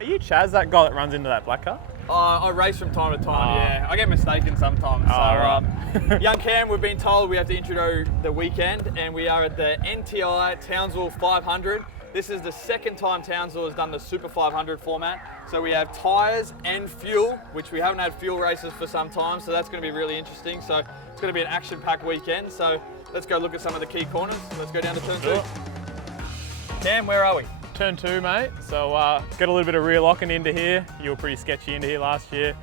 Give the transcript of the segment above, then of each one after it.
Are you Chaz, that guy that runs into that black car? I race from time to time, yeah. I get mistaken sometimes. Right. Young Cam, we've been told we have to intro the weekend, and we are at the NTI Townsville 500. This is the second time Townsville has done the Super 500 format. So we have tyres and fuel, which we haven't had fuel races for some time, so that's going to be really interesting. So it's going to be an action-packed weekend. So let's go look at some of the key corners. Let's go down to turn 2. Cam, where are we? Turn 2, mate. So got a little bit of rear locking into here. You were pretty sketchy into here last year.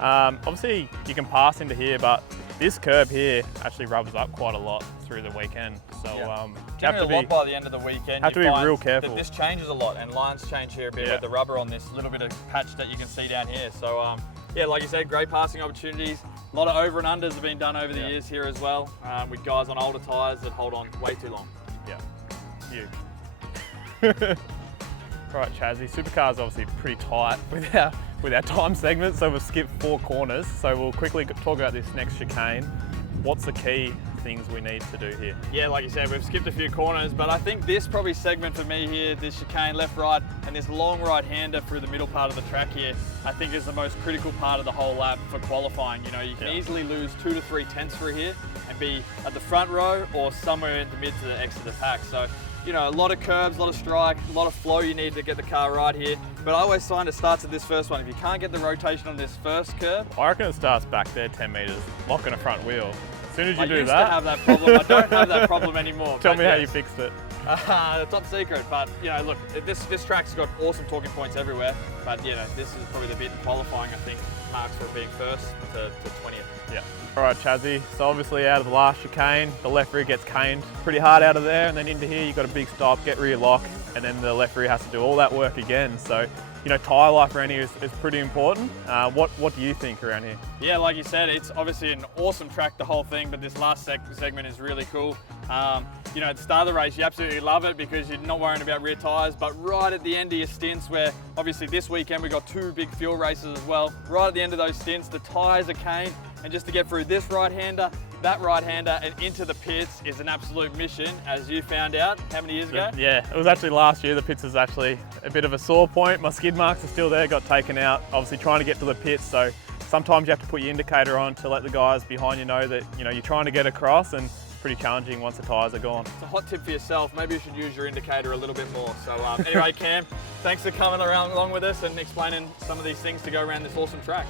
Obviously, you can pass into here, but this curb here actually rubs up quite a lot through the weekend. So you have to be, a lot by the end of the weekend. Have to be real careful. This changes a lot, and lines change here a bit with the rubber on this little bit of patch that you can see down here. So yeah, like you said, great passing opportunities. A lot of over and unders have been done over the years here as well, with guys on older tyres that hold on way too long. Yeah, you. Right, Chazzy, Supercar's obviously pretty tight with our time segment, so we've skipped 4 corners. So we'll quickly talk about this next chicane. What's the key things we need to do here? Yeah, like you said, we've skipped a few corners, but I think this probably segment for me here, this chicane left, right, and this long right-hander through the middle part of the track here, I think is the most critical part of the whole lap for qualifying. You know, you can easily lose 2 to 3 tenths through here and be at the front row or somewhere in the mid to the exit of the pack. So, you know, a lot of curbs, a lot of strike, a lot of flow you need to get the car right here. But I always find it starts at this first one. If you can't get the rotation on this first curb, I reckon it starts back there 10 metres, locking a front wheel. As soon as you do I used that, to have that problem. I don't have that problem anymore. Tell me how you fixed it. Top secret, but you know, look, this track's got awesome talking points everywhere. But you know, this is probably the bit in qualifying, I think, marks for being first to 20th. Yeah. All right, Chazzy. So obviously out of the last chicane, the left rear gets caned pretty hard out of there, and then into here you've got a big stop, get rear lock, and then the left rear has to do all that work again. So, you know, tyre life around here is pretty important. What do you think around here? Yeah, like you said, it's obviously an awesome track, the whole thing, but this last segment is really cool. You know, at the start of the race, you absolutely love it because you're not worrying about rear tyres, but right at the end of your stints, where obviously this weekend we got 2 big fuel races as well, right at the end of those stints, the tyres are caned, and just to get through this right-hander, that right-hander, and into the pits is an absolute mission, as you found out how many years ago? Yeah, it was actually last year. The pits is actually a bit of a sore point. My skid marks are still there, got taken out, obviously trying to get to the pits, so sometimes you have to put your indicator on to let the guys behind you know that, you know, you're trying to get across, and it's pretty challenging once the tyres are gone. It's a hot tip for yourself. Maybe you should use your indicator a little bit more. So anyway, Cam, thanks for coming along with us and explaining some of these things to go around this awesome track.